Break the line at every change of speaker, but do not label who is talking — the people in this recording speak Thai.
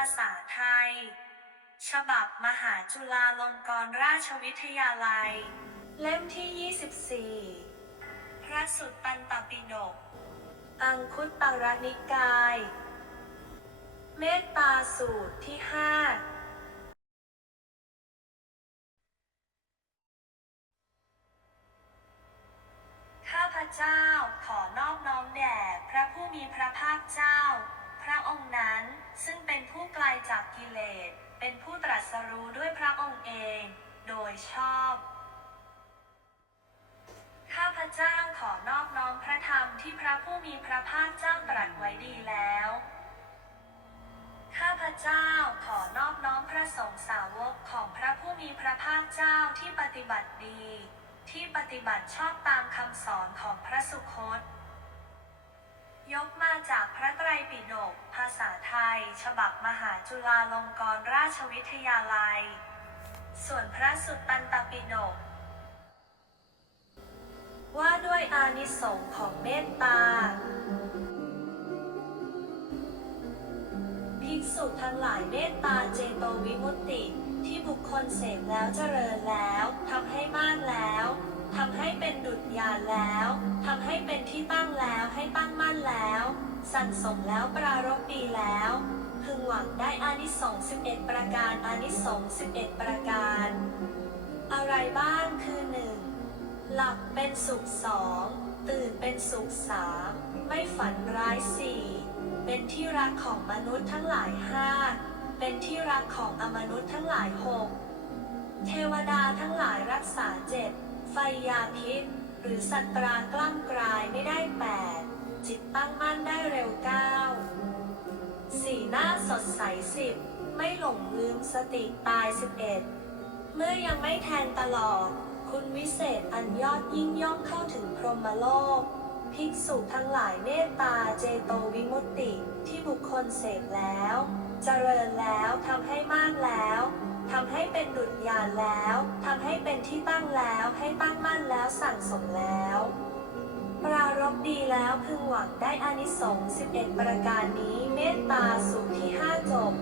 าษาไทย ฉบับมหาจุฬาลงกรณราชวิทยาลัย เล่มที่ 24 พระสุตตันตปิฎก อังคุตตรนิกาย เมตตาสูตรที่ห้าข้าพเจ้าขอนอบน้อมแด่พระผู้มีพระภาคเจ้า พระองค์นั้น ซึ่งเป็นผู้ไกลจากกิเลส เป็นผู้ตรัสรู้ด้วยพระองค์เอง โดยชอบ ข้าพเจ้าขอนอบน้อมพระธรรมที่พระผู้มีพระภาคเจ้าตรัสไว้ดีแล้ว ข้าพเจ้าขอนอบน้อมพระสงฆ์สาวกของพระผู้มีพระภาคเจ้าที่ปฏิบัติดี ที่ปฏิบัติชอบตามคำสอนของพระสุคตยกมาจากพระไตรปิฎก ฉบับมหาจุฬาลงกรณราชวิทยาลัย ส่วนพระสุตตันตปิฎกว่าด้วยอานิสงส์ของเมตตา ภิกษุทั้งหลายเมตตาเจโตวิมุตติ ที่บุคคลเสพแล้วเจริญแล้วทำให้มากแล้วทำให้เป็นดุจยานแล้วทำให้เป็นที่ตั้งแล้วให้ตั้งมั่นแล้ว สั่นสมแล้วปรารบดีแล้ว พึงหวังได้อานิสงส์11 ประการอานิสงส์11 ประการ อะไรบ้างคือหนึ่งหลับเป็นสุขสองตื่นเป็นสุขสามไม่ฝันร้ายสี่เป็นที่รักของมนุษย์ทั้งหลายห้าเป็นที่รักของอมนุษย์ทั้งหลายหกเทวดาทั้งหลายรักษาเจ็ดไฟยาพิษ หรือสัตรากล้ำกลายไม่ได้แปด จิตตั้งมั่นได้เร็วเก้าสีหน้าสดใสสิบไม่หลงลืมสติตายสิบเอ็ดเมื่อยังไม่แทงตลอด คุณวิเศษอันยอดยิ่งย่อมเข้าถึงพรหมโลก ภิกษุทั้งหลายเมตตาเจโตวิมุตติที่บุคคลเสพแล้ว เจริญแล้วทำให้มากแล้วทำให้เป็นดุจยานแล้วทำให้เป็นที่ตั้งแล้วให้ตั้งมั่นแล้วสั่งสมแล้วปรา ดีแล้วพึงหวังได้อานิสงส์11 ประการนี้เมตตาสูตรที่ 5 จบ